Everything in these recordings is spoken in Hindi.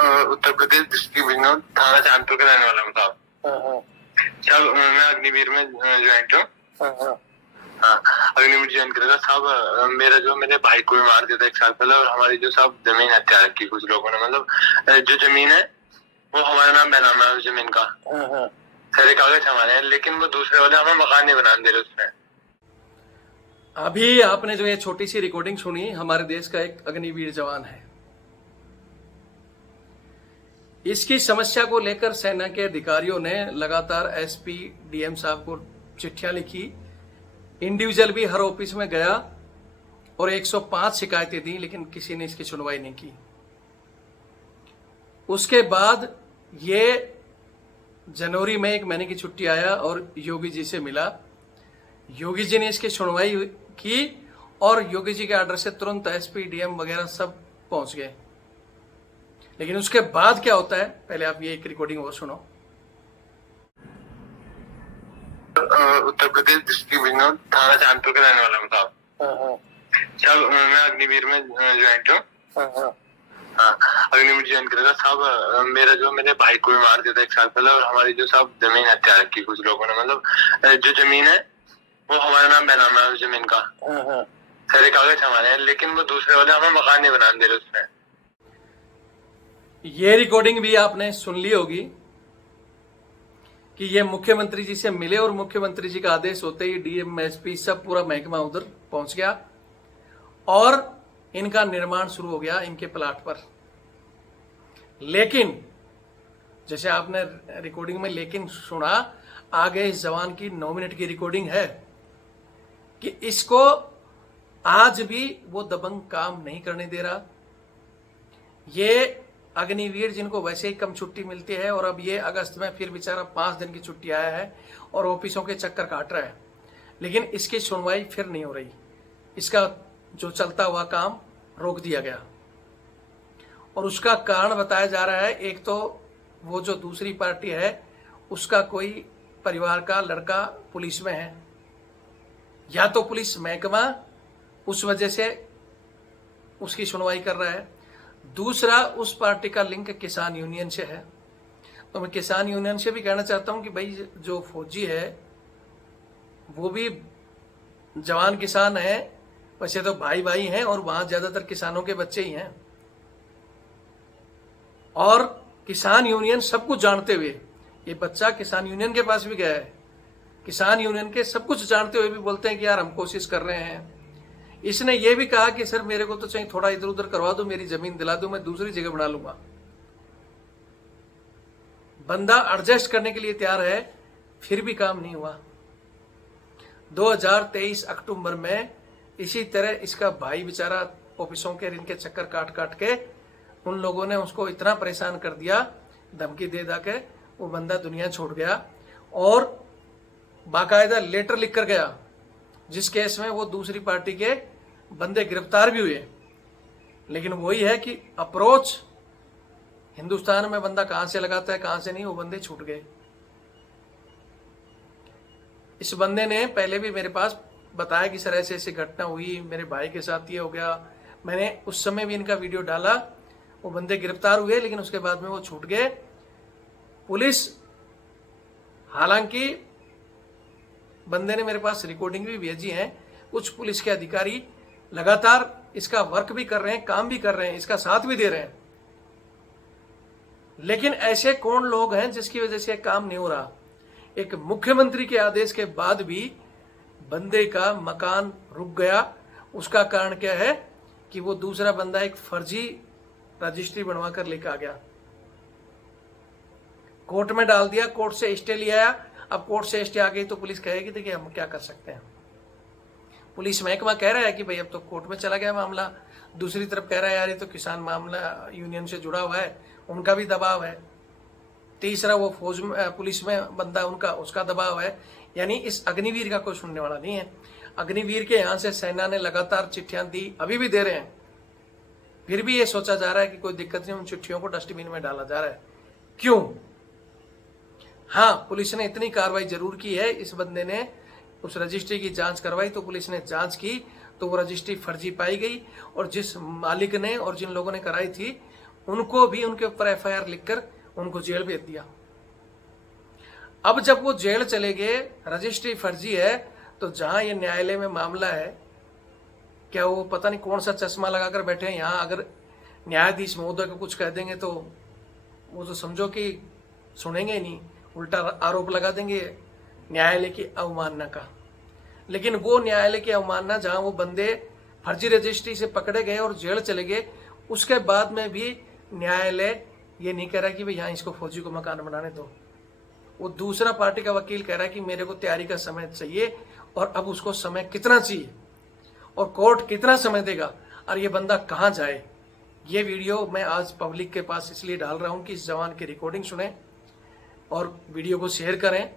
उत्तर प्रदेश डिस्ट्रिक्ट बिजनौर थाना चांदपुर का रहने वाला हूँ साहब। साहब मैं अग्निवीर में ज्वाइन हूँ। हाँ, अग्निवीर ज्वाइन करेगा साहब। मेरे भाई को भी मार दिया था 1 साल पहले, और हमारी जो साहब जमीन हत्या रखी कुछ लोगों ने, मतलब जो जमीन है वो हमारे नाम बेनाम है उस जमीन का। सारे कागज हमारे हैं, लेकिन वो दूसरे वाले हमें मकान नहीं बनाने दे रहे उसमें। अभी आपने जो ये छोटी सी रिकॉर्डिंग सुनी, हमारे देश का एक अग्निवीर जवान है। इसकी समस्या को लेकर सेना के अधिकारियों ने लगातार एसपी डीएम साहब को चिट्ठियां लिखी, इंडिविजुअल भी हर ऑफिस में गया और 105 शिकायतें दी, लेकिन किसी ने इसकी सुनवाई नहीं की। उसके बाद ये जनवरी में 1 महीने की छुट्टी आया और योगी जी से मिला। योगी जी ने इसकी सुनवाई की और योगी जी के आर्डर से तुरंत एसपी डीएम वगैरह सब पहुंच गए। लेकिन उसके बाद क्या होता है, पहले आप ये एक रिकॉर्डिंग और सुनो। उत्तर प्रदेश डिस्ट्रिक्ट बिजनौर थाना चांदपुर का रहने वाला हूँ साहब। साहब मैं अग्निवीर में ज्वाइन हूँ। हाँ, अग्निवीर ज्वाइन करेगा साहब। मेरे भाई को भी मार दिया था 1 साल पहले, और हमारी जो साहब जमीन हत्या रखी कुछ लोगों ने, मतलब जो जमीन है वो हमारे नाम बेनाम है उस जमीन का। सारे कागज हमारे हैं, लेकिन वो दूसरे वाले हमें मकान नहीं बनाने दे रहे उसमें। ये रिकॉर्डिंग भी आपने सुन ली होगी कि ये मुख्यमंत्री जी से मिले और मुख्यमंत्री जी का आदेश होते ही डीएम एसपी सब पूरा महकमा उधर पहुंच गया और इनका निर्माण शुरू हो गया इनके प्लाट पर। लेकिन जैसे आपने रिकॉर्डिंग में लेकिन सुना, आगे इस जवान की 9 मिनट की रिकॉर्डिंग है कि इसको आज भी वो दबंग काम नहीं करने दे रहा। ये अग्निवीर जिनको वैसे ही कम छुट्टी मिलती है, और अब ये अगस्त में फिर बेचारा 5 दिन की छुट्टी आया है और ऑफिसों के चक्कर काट रहा है, लेकिन इसकी सुनवाई फिर नहीं हो रही। इसका जो चलता हुआ काम रोक दिया गया और उसका कारण बताया जा रहा है, एक तो वो जो दूसरी पार्टी है उसका कोई परिवार का लड़का पुलिस में है, या तो पुलिस महकमा उस वजह से उसकी सुनवाई कर रहा है। दूसरा, उस पार्टी का लिंक किसान यूनियन से है। तो मैं किसान यूनियन से भी कहना चाहता हूं कि भाई जो फौजी है वो भी जवान किसान है, वैसे तो भाई भाई हैं और वहां ज्यादातर किसानों के बच्चे ही हैं। और किसान यूनियन सब कुछ जानते हुए, ये बच्चा किसान यूनियन के पास भी गया है, किसान यूनियन के सब कुछ जानते हुए भी बोलते हैं कि यार हम कोशिश कर रहे हैं। इसने ये भी कहा कि सर मेरे को तो चाहिए थोड़ा इधर उधर करवा दो, मेरी जमीन दिला दो, मैं दूसरी जगह बना लूंगा। बंदा एडजस्ट करने के लिए तैयार है, फिर भी काम नहीं हुआ। 2023 अक्टूबर में इसी तरह इसका भाई बेचारा ऑफिसों के इनके चक्कर काट काट के उन लोगों ने उसको इतना परेशान कर दिया, धमकी दे दा के वो बंदा दुनिया छोड़ गया और बाकायदा लेटर लिख कर गया, जिस केस में वो दूसरी पार्टी के बंदे गिरफ्तार भी हुए। लेकिन वही है कि अप्रोच हिंदुस्तान में बंदा कहां से लगाता है कहां से नहीं, वो बंदे छूट गए। इस बंदे ने पहले भी मेरे पास बताया कि सर ऐसे ऐसी घटना हुई, मेरे भाई के साथ ये हो गया। मैंने उस समय भी इनका वीडियो डाला, वो बंदे गिरफ्तार हुए, लेकिन उसके बाद में वो छूट गए। पुलिस, हालांकि बंदे ने मेरे पास रिकॉर्डिंग भी भेजी है, कुछ पुलिस के अधिकारी लगातार इसका वर्क भी कर रहे हैं, काम भी कर रहे हैं, इसका साथ भी दे रहे हैं। लेकिन ऐसे कौन लोग हैं जिसकी वजह से काम नहीं हो रहा? एक मुख्यमंत्री के आदेश के बाद भी बंदे का मकान रुक गया। उसका कारण क्या है कि वो दूसरा बंदा एक फर्जी रजिस्ट्री बनवा कर लेकर आ गया, कोर्ट में डाल दिया, कोर्ट से स्टे ले आया। अब कोर्ट से स्टे आ गई तो पुलिस कहेगी देखिए हम क्या कर सकते हैं। पुलिस महकमा कह रहा है कि भाई अब तो कोर्ट में चला गया मामला, दूसरी तरफ कह रहा है यार ये तो किसान मामला यूनियन से जुड़ा हुआ है, उनका भी दबाव है। तीसरा वो फौज में पुलिस में बंदा उनका, उसका दबाव है। यानी इस अग्निवीर का कोई सुनने वाला नहीं है। अग्निवीर के यहाँ से सेना ने लगातार चिट्ठियां दी, अभी भी दे रहे हैं, फिर भी ये सोचा जा रहा है कि कोई दिक्कत नहीं, उन चिट्ठियों को डस्टबिन में डाला जा रहा है। क्यों? हाँ, पुलिस ने इतनी कार्रवाई जरूर की है, इस बंदे ने उस रजिस्ट्री की जांच करवाई तो पुलिस ने जांच की तो वो रजिस्ट्री फर्जी पाई गई, और जिस मालिक ने और जिन लोगों ने कराई थी उनको भी उनके ऊपर एफआईआर लिखकर उनको जेल भेज दिया। अब जब वो जेल चले गए, रजिस्ट्री फर्जी है, तो जहां ये न्यायालय में मामला है, क्या वो पता नहीं कौन सा चश्मा लगाकर बैठे हैं यहाँ, अगर न्यायाधीश महोदय को कुछ कह देंगे तो वो तो समझो कि सुनेंगे ही नहीं, उल्टा आरोप लगा देंगे न्यायालय की अवमानना का। लेकिन वो न्यायालय की अवमानना जहां वो बंदे फर्जी रजिस्ट्री से पकड़े गए और जेल चले गए, उसके बाद में भी न्यायालय ये नहीं कह रहा कि भाई यहाँ इसको फौजी को मकान बनाने दो। वो दूसरा पार्टी का वकील कह रहा है कि मेरे को तैयारी का समय चाहिए, और अब उसको समय कितना चाहिए और कोर्ट कितना समय देगा और ये बंदा कहाँ जाए। ये वीडियो मैं आज पब्लिक के पास इसलिए डाल रहा हूँ कि इस जवान की रिकॉर्डिंग सुने और वीडियो को शेयर करें।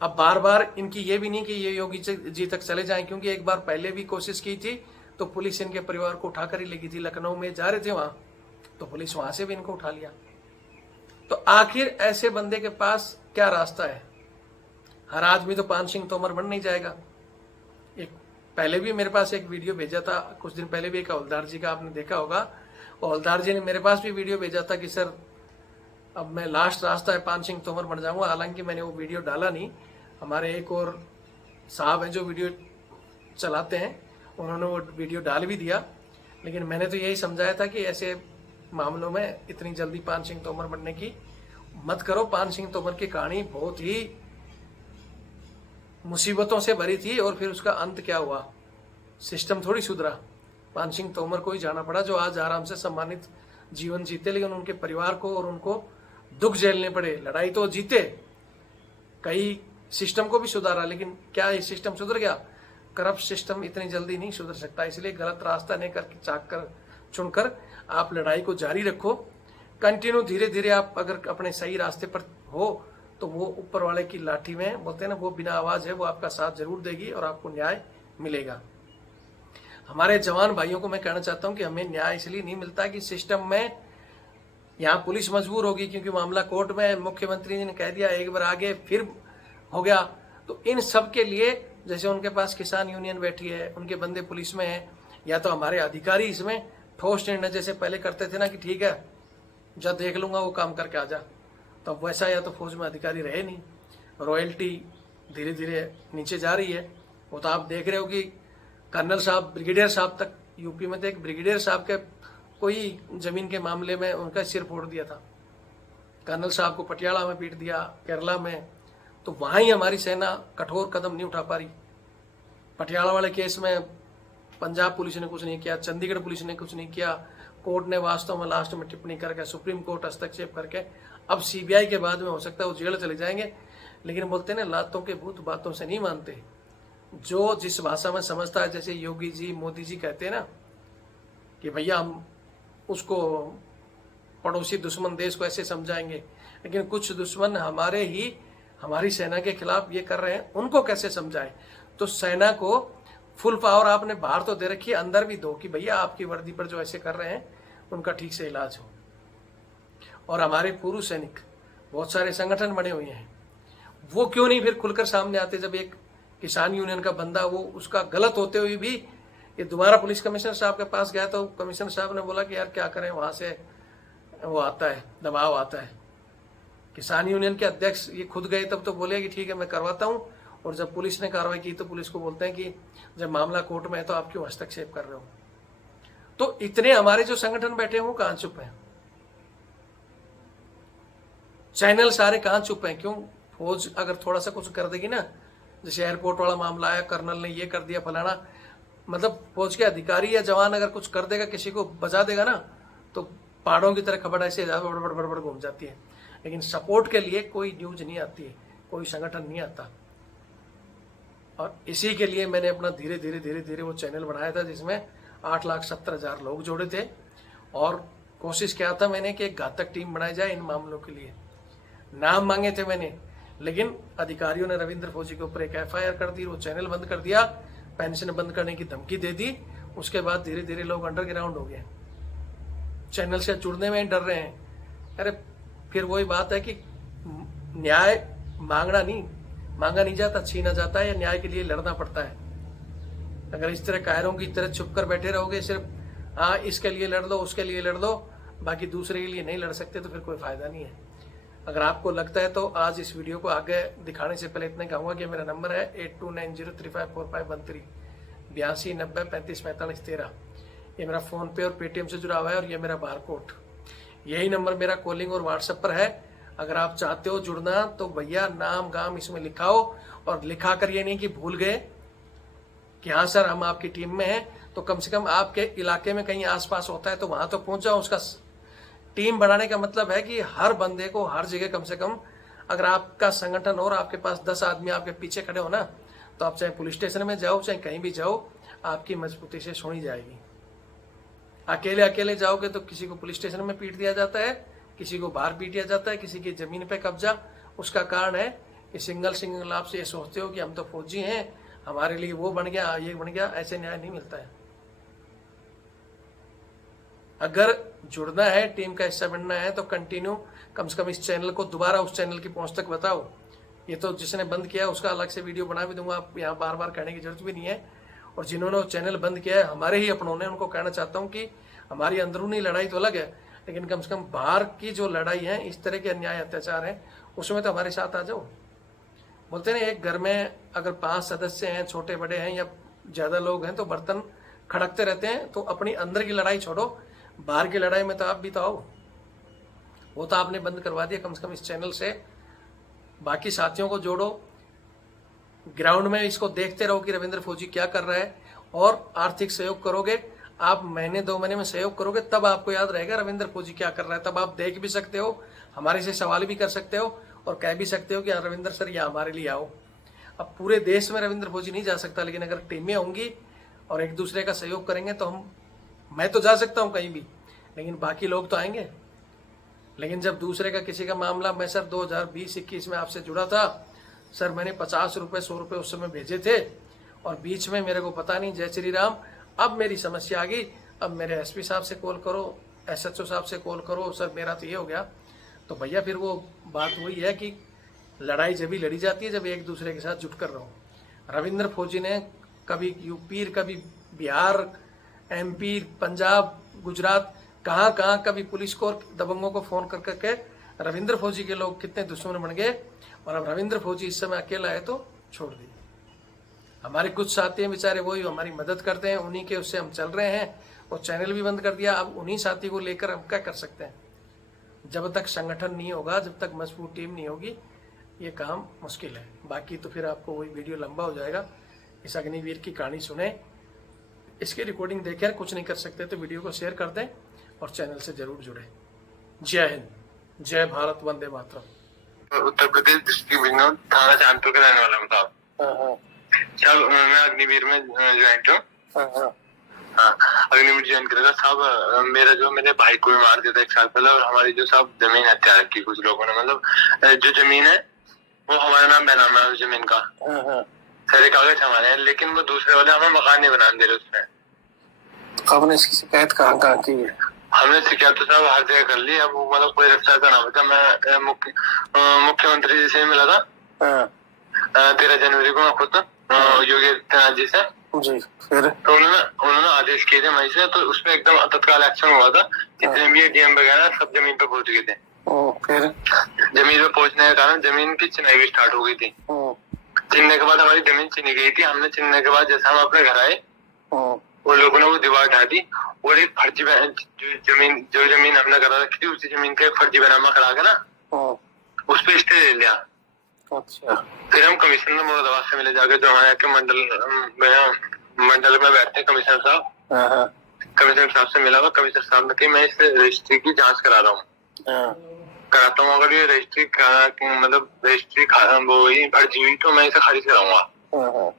अब बार बार इनकी ये भी नहीं कि ये योगी जी तक चले जाएं, क्योंकि एक बार पहले भी कोशिश की थी तो पुलिस इनके परिवार को उठाकर ही लेगी थी। लखनऊ में जा रहे थे वहां, तो पुलिस वहां से भी इनको उठा लिया। तो आखिर ऐसे बंदे के पास क्या रास्ता है? हर आदमी तो पान सिंह तोमर बन नहीं जाएगा। एक पहले भी मेरे पास एक वीडियो भेजा था कुछ दिन पहले भी, एक हवलदार जी का आपने देखा होगा। हवलदार जी ने मेरे पास भी वीडियो भेजा था कि सर अब मैं लास्ट रास्ता है, पान सिंह तोमर बन जाऊंगा। हालांकि मैंने वो वीडियो डाला नहीं, हमारे एक और साहब हैं जो वीडियो चलाते हैं, उन्होंने वो वीडियो डाल भी दिया। लेकिन मैंने तो यही समझाया था कि ऐसे मामलों में इतनी जल्दी पान सिंह तोमर बनने की मत करो। पान सिंह तोमर की कहानी बहुत ही मुसीबतों से भरी थी, और फिर उसका अंत क्या हुआ, सिस्टम थोड़ी सुधरा। पान सिंह तोमर को ही जाना पड़ा, जो आज आराम से सम्मानित जीवन जीते, लेकिन उनके परिवार को और उनको दुख झेलने पड़े। लड़ाई तो जीते, कई सिस्टम को भी सुधारा, लेकिन क्या ये सिस्टम सुधर गया? करप्ट सिस्टम इतनी जल्दी नहीं सुधर सकता। इसलिए गलत रास्ता नहीं करके चाक कर चुनकर आप लड़ाई को जारी रखो, कंटिन्यू। धीरे धीरे आप अगर अपने सही रास्ते पर हो तो वो ऊपर वाले की लाठी में बोलते हैं ना, वो बिना आवाज है, वो आपका साथ जरूर देगी और आपको न्याय मिलेगा। हमारे जवान भाइयों को मैं कहना चाहता हूं कि हमें न्याय इसलिए नहीं मिलता कि सिस्टम में यहाँ पुलिस मजबूर होगी, क्योंकि मामला कोर्ट में, मुख्यमंत्री जी ने कह दिया, एक बार आगे फिर हो गया। तो इन सब के लिए, जैसे उनके पास किसान यूनियन बैठी है, उनके बंदे पुलिस में है, या तो हमारे अधिकारी इसमें ठोस निर्णय जैसे पहले करते थे ना कि ठीक है जब देख लूंगा वो काम करके आ जा, तो अब वैसा या तो फौज में अधिकारी रहे नहीं। रॉयल्टी धीरे धीरे नीचे जा रही है। वो तो आप देख रहे हो कि कर्नल साहब, ब्रिगेडियर साहब तक यूपी में थे, एक ब्रिगेडियर साहब के कोई जमीन के मामले में उनका सिर फोड़ दिया था। कर्नल साहब को पटियाला में पीट दिया, केरला में। तो वहां ही हमारी सेना कठोर कदम नहीं उठा पा रही। पटियाला वाले केस में पंजाब पुलिस ने कुछ नहीं किया, चंडीगढ़ पुलिस ने कुछ नहीं किया। कोर्ट ने वास्तव में लास्ट में टिप्पणी करके, सुप्रीम कोर्ट हस्तक्षेप करके, अब सीबीआई के बाद में हो सकता है वो जेल चले जाएंगे। लेकिन बोलते हैं ना, लातों के भूत बातों से नहीं मानते। जो जिस भाषा में समझता है, जैसे योगी जी, मोदी जी कहते हैं ना कि भैया हम उसको पड़ोसी दुश्मन देश को ऐसे समझाएंगे, लेकिन कुछ दुश्मन हमारे ही, हमारी सेना के खिलाफ ये कर रहे हैं, उनको कैसे समझाएं? तो सेना को फुल पावर आपने बाहर तो दे रखी है, अंदर भी दो कि भैया आपकी वर्दी पर जो ऐसे कर रहे हैं उनका ठीक से इलाज हो। और हमारे पूर्व सैनिक, बहुत सारे संगठन बने हुए हैं, वो क्यों नहीं फिर खुलकर सामने आते? जब एक किसान यूनियन का बंदा, वो उसका गलत होते हुए भी ये दोबारा पुलिस कमिश्नर साहब के पास गया, तो कमिश्नर साहब ने बोला कि यार क्या करें, वहां से वो आता है, दबाव आता है। किसान यूनियन के अध्यक्ष ये खुद गए, तब तो बोले कि ठीक है मैं करवाता हूँ, और जब पुलिस ने कार्रवाई की तो पुलिस को बोलते हैं कि जब मामला कोर्ट में है तो आप क्यों हस्तक्षेप कर रहे हो? तो इतने हमारे जो संगठन बैठे हैं वो कहां चुप हैं? चैनल सारे कहां चुप हैं? क्यों? फौज अगर थोड़ा सा कुछ कर देगी ना, जैसे एयरपोर्ट वाला मामला आया, कर्नल ने ये कर दिया, फलाना, मतलब फौज के अधिकारी या जवान अगर कुछ कर देगा, किसी को बजा देगा ना, तो पहाड़ों की तरह खबर ऐसे बड़बड़ घूम जाती है। लेकिन सपोर्ट के लिए कोई न्यूज नहीं आती है, कोई संगठन नहीं आता। और इसी के लिए मैंने अपना धीरे धीरे वो चैनल बनाया था, जिसमें 8,70,000 लोग जोड़े थे। और कोशिश किया था मैंने कि एक घातक टीम बनाई जाए इन मामलों के लिए। नाम मांगे थे मैंने, लेकिन अधिकारियों ने रविंद्र फौजी के ऊपर एक एफआईआर कर दी, वो चैनल बंद कर दिया, पेंशन बंद करने की धमकी दे दी। उसके बाद धीरे धीरे लोग अंडरग्राउंड हो गए, चैनल से जुड़ने में डर रहे हैं। अरे फिर वही बात है कि न्याय मांगा नहीं जाता, छीना जाता है, या न्याय के लिए लड़ना पड़ता है। अगर इस तरह कायरों की तरह छुप कर बैठे रहोगे, सिर्फ हाँ इसके लिए लड़ दो, उसके लिए लड़ दो, बाकी दूसरे के लिए नहीं लड़ सकते तो फिर कोई फायदा नहीं है। अगर आपको लगता है तो आज इस वीडियो को आगे दिखाने से पहले इतना कहूँगा कि मेरा नंबर है 8290354513 8290354513। ये मेरा फ़ोन पे और पेटीएम से जुड़ा हुआ है और ये मेरा बारकोड। यही नंबर मेरा कॉलिंग और व्हाट्सएप पर है। अगर आप चाहते हो जुड़ना तो भैया नाम गाम इसमें लिखाओ, और लिखा कर ये नहीं कि भूल गए कि हाँ सर हम आपकी टीम में हैं, तो कम से कम आपके इलाके में कहीं आसपास होता है तो वहां तो पहुंच जाओ। उसका टीम बनाने का मतलब है कि हर बंदे को हर जगह कम से कम, अगर आपका संगठन और आपके पास 10 आदमी आपके पीछे खड़े हो ना, तो आप चाहे पुलिस स्टेशन में जाओ चाहे कहीं भी जाओ, आपकी मजबूती से सुनी जाएगी। अकेले अकेले जाओगे तो किसी को पुलिस स्टेशन में पीट दिया जाता है, किसी को बाहर पीट दिया जाता है, किसी की जमीन पे कब्जा। उसका कारण है कि सिंगल आप से ये सोचते हो कि हम तो फौजी हैं, हमारे लिए वो बन गया ये बन गया। ऐसे न्याय नहीं मिलता है। अगर जुड़ना है, टीम का हिस्सा बनना है, तो कंटिन्यू कम से कम इस चैनल को दोबारा उस चैनल की पहुंच तक बताओ। ये तो जिसने बंद किया उसका अलग से वीडियो बना भी दूंगा, आप यहाँ बार बार कहने की जरूरत भी नहीं है। और जिन्होंने वो चैनल बंद किया है, हमारे ही अपनों ने, उनको कहना चाहता हूँ कि हमारी अंदरूनी लड़ाई तो अलग है, लेकिन कम से कम बाहर की जो लड़ाई है, इस तरह के अन्याय अत्याचार है, उसमें तो हमारे साथ आ जाओ। बोलते हैं एक घर में अगर 5 सदस्य हैं, छोटे बड़े हैं या ज्यादा लोग हैं, तो बर्तन खड़कते रहते हैं। तो अपनी अंदर की लड़ाई छोड़ो, बाहर की लड़ाई में तो आप भी तो आओ। वो तो आपने बंद करवा दिया। कम से कम इस चैनल से बाकी साथियों को जोड़ो, ग्राउंड में इसको देखते रहो कि रविंद्र फौजी क्या कर रहा है, और आर्थिक सहयोग करोगे। आप महीने 2 महीने में सहयोग करोगे तब आपको याद रहेगा रविंद्र फौजी क्या कर रहा है। तब आप देख भी सकते हो, हमारे से सवाल भी कर सकते हो और कह भी सकते हो कि रविंद्र सर ये हमारे लिए आओ। अब पूरे देश में रविंद्र फौजी नहीं जा सकता, लेकिन अगर टीमें होंगी और एक दूसरे का सहयोग करेंगे तो मैं तो जा सकता हूँ कहीं भी, लेकिन बाकी लोग तो आएंगे। लेकिन जब दूसरे का किसी का मामला, मैं सर 2020-21 में आपसे जुड़ा था सर, मैंने 50 रुपये 100 रुपये उस समय भेजे थे, और बीच में मेरे को पता नहीं, जय श्री राम, अब मेरी समस्या आ गई, अब मेरे एसपी साहब से कॉल करो, एसएचओ साहब से कॉल करो, सर मेरा तो ये हो गया। तो भैया फिर वो बात वही है कि लड़ाई जब भी लड़ी जाती है जब एक दूसरे के साथ जुट कर रहो। रविंद्र फौजी ने कभी यूपी, कभी बिहार, एमपी, पंजाब, गुजरात, कहाँ कहाँ कभी पुलिस को और दबंगों को फोन कर करके रविंद्र फौजी के लोग कितने दुश्मन बन गए, और अब रविंद्र फौजी इस समय अकेला है तो छोड़ दिए। हमारे कुछ साथी हैं बेचारे, वही हमारी मदद करते हैं, उन्हीं के उससे हम चल रहे हैं। और चैनल भी बंद कर दिया, अब उन्हीं साथी को लेकर हम क्या कर सकते हैं। जब तक संगठन नहीं होगा, जब तक मजबूत टीम नहीं होगी, ये काम मुश्किल है। बाकी तो फिर आपको वही वीडियो लंबा हो जाएगा। इस अग्निवीर की कहानी सुने, इसकी रिकॉर्डिंग देखें, कुछ नहीं कर सकते तो वीडियो को शेयर कर दें और चैनल से जरूर जुड़े। जय हिंद, जय भारत, वंदे मातरम। उत्तर प्रदेश डिस्ट्रिक्ट विनोद, थाना चांदपुर का रहने वाला हूँ साहब। साहब मैं अग्निवीर में ज्वाइंट हूँ। हाँ, अग्निवीर ज्वाइन करेगा साहब। मेरे भाई को भी मार दिया था 1 साल पहले, और हमारी जो साहब जमीन हत्या रखी कुछ लोगों ने, मतलब जो जमीन है वो हमारे नाम बेनामा है उस जमीन का, सारे कागज हमारे हैं, लेकिन वो दूसरे वाले हमें मकान नहीं बनाने दे रहे उसमें। आपने इसकी शिकायत कहाँ की है? हमने शिकायत तो साहब हर जगह कर ली। अब मतलब कोई रक्षा का नाम था। मैं मुख्यमंत्री जी से मिला था 13 जनवरी को, मैं खुद योगी आदित्यनाथ जी से जी। फिर तो उन्होंने आदेश किए थे मई से, तो उसमें एकदम तत्काल एक्शन हुआ था। जितने भी डीएम वगैरह सब जमीन पे पहुंच गए थे। फिर जमीन पे पहुंचने के कारण जमीन की चिनाई भी स्टार्ट हो गई थी। चिनने के बाद हमारी जमीन चिनी गई थी। हमने चिनने के बाद जैसे हम अपने घर आए, वो लोगों ने वो दीवार ढा दी, और एक फर्जी जो जमीन हमने करा रखी थी, उसी जमीन का एक फर्जी बैनामा करा के ना उस पर स्टे ले लिया। अच्छा। फिर हम कमिश्नर मुरादाबाद से मिले जाके, जो हमारे के मंडल में बैठते हैं कमिश्नर साहब। कमिश्नर साहब से मिला हुआ, कमिश्नर साहब ने कहा मैं इस रजिस्ट्री की जांच करा रहा हूँ, कराता हूँ। अगर ये रजिस्ट्री मतलब रजिस्ट्री वो ही फर्जी हुई तो मैं इसे खारिज कराऊंगा।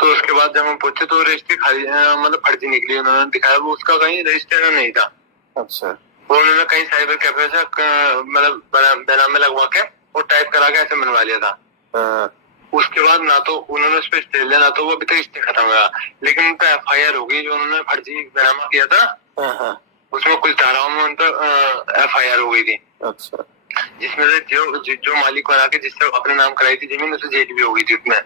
तो उसके बाद जब हम पूछे तो रजिस्ट्री खारिज मतलब फर्जी निकली। उन्होंने दिखाया वो उसका कहीं रजिस्ट्रेशन नहीं था। अच्छा। वो उन्होंने कहीं साइबर कैफे से मतलब बैनामे लगवा के और टाइप करा के ऐसे बनवा लिया था। उसके बाद ना तो उन्होंने उस पर स्टे लिया, ना तो वो अभी तक स्टे खत्म हुआ, लेकिन उनका FIR हो गई। जो उन्होंने फर्जी बैनामा किया था उसमें कुछ धाराओं में उन पर FIR हो गई थी। अच्छा। जिसमें से जो मालिक बना के जिससे अपने नाम कराई थी जमीन, उसे जेल भी हो गई थी उसमें।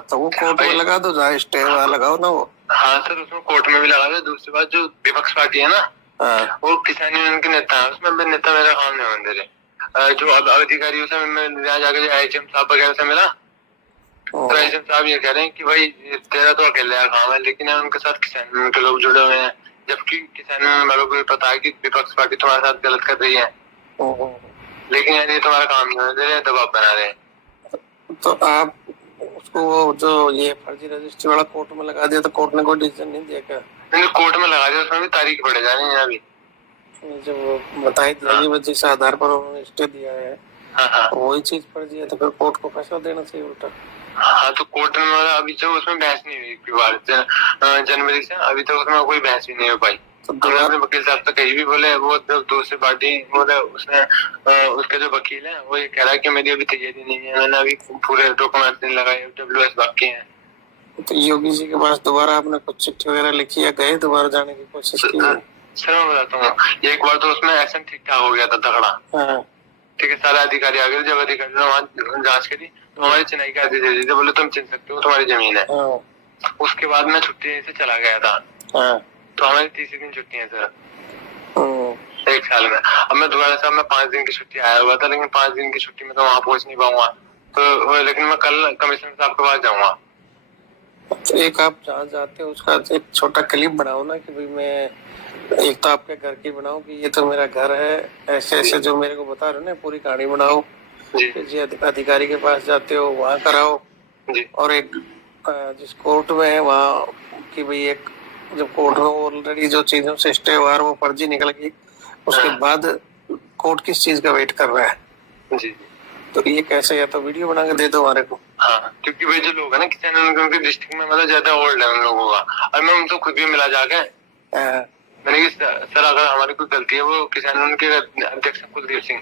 तो वो कोर्ट में लगा दो, जहाँ स्टे लगाओ ना वो। हाँ सर, उसमें कोर्ट में भी लगा दो। दूसरी बात, जो विपक्ष पार्टी है ना, वो किसान यूनियन के नेता है, उसमें भी नेता मेरा काम नहीं होने दे रहे। जो अब अधिकारियों से मैं यहाँ जाकर IHM साहब वगैरह से मिला, तो IHM साहब ये कह रहे हैं कि भाई तेरा तो अकेले का काम है, लेकिन उनके साथ किसान यूनियन के लोग जुड़े हुए हैं, जबकि किसान यूनियन वालों को भी पता है कि विपक्ष पार्टी तुम्हारे साथ गलत कर रही है, लेकिन यार ये तुम्हारा काम नहीं होने दे रहे, दबाव बना रहे हैं। तो आप उसको वो जो ये फर्जी रजिस्ट्री वाला कोर्ट में लगा दिया, तो कोर्ट ने कोई डिसीजन नहीं दिया क्या? नहीं, कोर्ट में लगा दिया, उसमें भी तारीख बढ़े जा रही है अभी। जब बताई दिया जिस आधार पर उन्होंने स्टे दिया है, वही चीज फर्जी है, तो फिर कोर्ट को फैसला देना चाहिए उल्टा। हाँ, तो कोर्ट में अभी जो उसमें बहस नहीं हुई, जनवरी से अभी तक उसमें कोई बहस भी नहीं हो पाई। तो अपने वकील साहब से कहीं भी बोले, वो दूसरी पार्टी बोले, उसने उसके जो वकील है वो ये कह रहा है कि मेरी अभी तैयारी नहीं है, मैंने अभी पूरे डॉक्यूमेंट नहीं लगाए, WS बाकी है। तो योगी जी के पास दोबारा आपने कुछ चिट्ठी वगैरह लिखी या गए दोबारा जाने की कोशिश की? सर मैं बताता हूँ, एक बार तो उसमें एक्शन ठीक ठाक हो गया था तगड़ा, ठीक है, सारे अधिकारी आ गए, जब अधिकारी ने वहाँ जांच करी तो हमारी चिन्हाई का आदेश दे दी थी, बोले तुम चिन सकते हो, तुम्हारी जमीन है। उसके बाद मैं छुट्टी से चला गया था, तो हमारी 30 दिन छुट्टी है सर, 1 साल में। अब मैं दोबारा साहब मैं 5 दिन की छुट्टी आया हुआ था, लेकिन 5 दिन की छुट्टी में तो वहाँ पहुँच नहीं पाऊंगा, तो लेकिन मैं कल कमिश्नर साहब के पास जाऊंगा। तो एक आप जहाँ जाते हो उसका एक छोटा क्लिप बनाओ ना, कि भाई मैं एक तो आपके घर की बनाओ कि ये तो मेरा घर है, ऐसे ऐसे जो मेरे को बता रहे हो ना, पूरी कहानी बनाओ जी, अधिकारी के पास जाते हो वहाँ कराओ जी। और एक जिस कोर्ट में है वहाँ कि भाई एक जब कोर्ट में ऑलरेडी जो चीजों से स्टे हुआ वो फर्जी निकल गई, उसके बाद कोर्ट किस चीज का वेट कर रहा है जी। तो ये कैसे, या तो वीडियो बना के दे दो हमारे को। हाँ, क्योंकि भाई जो लोग है ना किसान उनके डिस्ट्रिक्ट में मतलब ज्यादा ओल्ड है उन लोगों का, और मैं उनसे खुद भी मिला जाके मैंने कि सर अगर हमारी कोई गलती है, वो किसान उनके अध्यक्ष कुलदीप सिंह,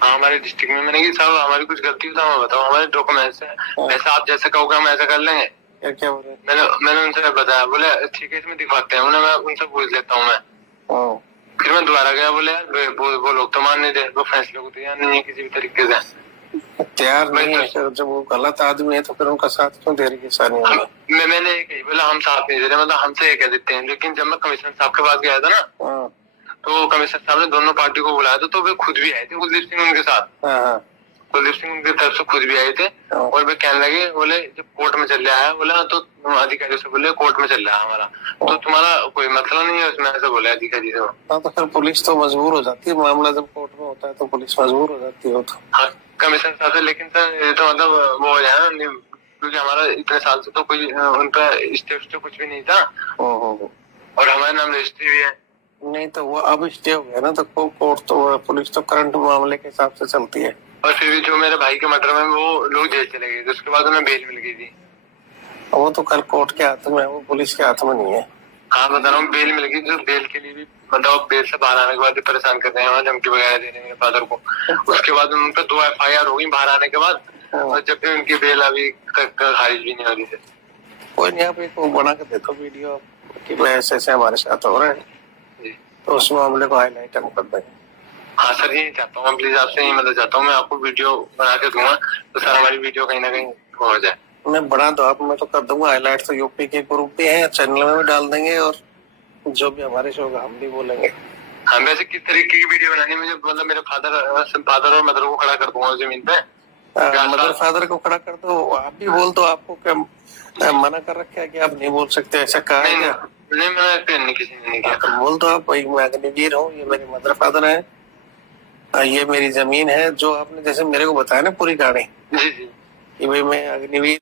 हाँ हमारे डिस्ट्रिक्ट में, मैंने कि साहब हमारी कुछ गलती तो हमें बताओ, हमारे डॉक्यूमेंट्स है, ऐसा आप जैसे कहोगे हम ऐसा कर लेंगे। क्या बोले? मैंने उनसे बताया, बोले ठीक है इसमें दिखाते हैं, मैं उनसे पूछ लेता हूँ मैं। फिर मैं दोबारा गया, बोले यार वो लोग तो मान नहीं दे, वो फैसले को तैयार नहीं है किसी भी तरीके से, तैयार नहीं है। जब वो गलत आदमी है तो फिर उनका साथ क्यों दे रही है? मैंने कही बोला हम साथ नहीं दे रहे, मतलब हमसे ये कह देते हैं, लेकिन जब मैं कमिश्नर साहब के पास गया था ना, तो कमिश्नर साहब ने दोनों पार्टी को बुलाया था, तो वे खुद भी आए थे, कुलदीप सिंह उनके साथ, कुलदीप सिंह उनकी तरफ से खुद भी आए थे, और वे कहने लगे, बोले जब कोर्ट में चल रहा है, बोला तो अधिकारियों से बोले कोर्ट में चल रहा है हमारा, तो तुम्हारा कोई मतलब नहीं है उसमें, ऐसा बोले अधिकारी से। हाँ, तो फिर पुलिस तो मजबूर हो जाती है, मामला जब कोर्ट में होता है तो पुलिस मजबूर हो जाती है। तो हाँ कमिश्नर साहब से, लेकिन सर ये तो मतलब वो हो जाए ना, क्योंकि हमारा इतने साल से तो कोई उनका स्टेप्स तो कुछ भी नहीं था, और हमारे नाम रजिस्ट्री भी है नहीं, तो वो अब स्टे हो गया ना, तो कोर्ट तो पुलिस तो करंट मामले के हिसाब से चलती है। और फिर भी जो मेरे भाई के मर्डर में वो लोग जेल चले गए थे, उसके बाद उन्हें बेल मिल गई थी। वो तो कल कोर्ट के हाथ में है, वो पुलिस के हाथ में नहीं है। हाँ बता रहा हूँ, बेल मिल गई, जो बेल के लिए भी मतलब बेल से बाहर आने के बाद भी परेशान कर रहे हैं, धमकी वगैरह दे रहे हैं मेरे फादर को। उसके बाद उन पर 2 FIR हो गई बाहर आने के बाद, और जब भी उनकी बेल अभी खारिज भी नहीं हो रही थी। कोई नहीं, आप एक बना के देखो वीडियो कि ऐसे ऐसे हमारे साथ हो रहा है, तो उस मामले को हाईलाइट हम कर देंगे। हाँ सर, यही चाहता हूँ, प्लीज आपसे यही मदद चाहता हूँ, मैं आपको वीडियो बना के दूंगा, तो सर हमारी वीडियो कहीं ना कहीं हो जाए। मैं बना दो आप, मैं तो कर दूंगा हाईलाइट, तो यूपी के ग्रुप भी है, चैनल में भी डाल देंगे, और जो भी हमारे शो का हम भी बोलेंगे। हाँ, वैसे किस तरीके की वीडियो बनानी है मुझे, मतलब मेरे फादर और मदर को खड़ा कर दूंगा जमीन पे। मदर फादर को खड़ा कर दो, आप भी बोल दो, आपको क्या मना कर रखा है कि आप नहीं बोल सकते, ऐसा कहा है क्या? नहीं, मैंने किसी ने नहीं किया। तो बोल दो आप, मैं अग्निवीर हूँ, ये मेरे मदर फादर है, ये मेरी जमीन है, जो आपने जैसे मेरे को बताया ना पूरी कहानी, जी जी, कि भाई मैं अग्निवीर